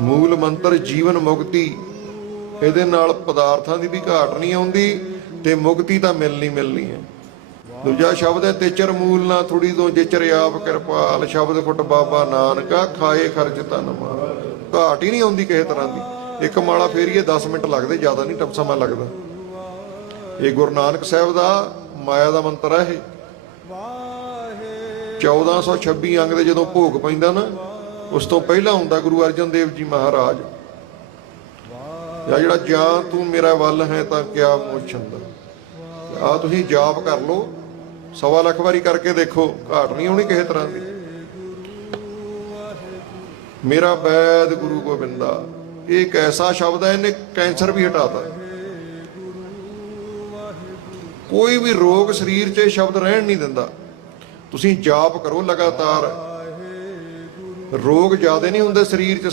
ਮੂਲ ਮੰਤਰ ਜੀਵਨ ਮੁਕਤੀ। ਇਹਦੇ ਨਾਲ ਪਦਾਰਥਾਂ ਦੀ ਵੀ ਘਾਟ ਨਹੀਂ ਆਉਂਦੀ ਤੇ ਮੁਕਤੀ ਤਾਂ ਮਿਲਣੀ ਮਿਲਣੀ ਹੈ। ਦੂਜਾ ਸ਼ਬਦ ਹੈ, ਤੇਚਰ ਮੂਲ ਨਾ ਥੋੜੀ ਤੋਂ ਜੇਚਰ ਆਪ ਕਿਰਪਾਲ। ਸ਼ਬਦ ਫੁੱਟ ਬਾਬਾ ਨਾਨਕਾ ਖਾਏ ਖਰਚ ਤਨ ਮਾਰ। ਘਾਟ ਹੀ ਨਹੀਂ ਆਉਂਦੀ ਕਿਸੇ ਤਰ੍ਹਾਂ ਦੀ। ਇੱਕ ਮਾਲਾ ਫੇਰੀਏ 10 ਮਿੰਟ ਲੱਗਦੇ, ਜ਼ਿਆਦਾ ਨਹੀਂ ਟਪ ਸਮਾਂ ਲੱਗਦਾ। ਇਹ ਗੁਰੂ ਨਾਨਕ ਸਾਹਿਬ ਦਾ ਮਾਇਆ ਦਾ ਮੰਤਰ ਹੈ ਇਹ। 1426 ਅੰਗ ਦੇ ਜਦੋਂ ਭੋਗ ਪੈਂਦਾ ਨਾ ਉਸ ਤੋਂ ਪਹਿਲਾਂ ਹੁੰਦਾ ਗੁਰੂ ਅਰਜਨ ਦੇਵ ਜੀ ਮਹਾਰਾਜ। ਜਾਂ ਜਿਹੜਾ ਜਾਂ ਤੂੰ ਮੇਰਾ ਵੱਲ ਹੈ ਤਾਂ ਕਿਆ ਮੋਛੰਦਾ ਆ ਤੁਸੀਂ ਜਾਪ ਕਰ ਲਓ, ਸਵਾ ਲੱਖ ਵਾਰੀ ਕਰਕੇ ਦੇਖੋ, ਘਾਟ ਨਹੀਂ ਆਉਣੀ ਕਿਸੇ ਤਰ੍ਹਾਂ ਦੀ। ਮੇਰਾ ਬੈਦ ਗੁਰੂ ਗੋਬਿੰਦਾ ਇਹ ਇੱਕ ਐਸਾ ਸ਼ਬਦ ਹੈ ਇਹਨੇ ਕੈਂਸਰ ਵੀ ਹਟਾਤਾ। ਕੋਈ ਵੀ ਰੋਗ ਸਰੀਰ 'ਚ ਇਹ ਸ਼ਬਦ ਰਹਿਣ ਨਹੀਂ ਦਿੰਦਾ। ਤੁਸੀਂ ਜਾਪ ਕਰੋ ਲਗਾਤਾਰ। ਰੋਗ ਜ਼ਿਆਦਾ ਨਹੀਂ ਹੁੰਦੇ ਸਰੀਰ 'ਚ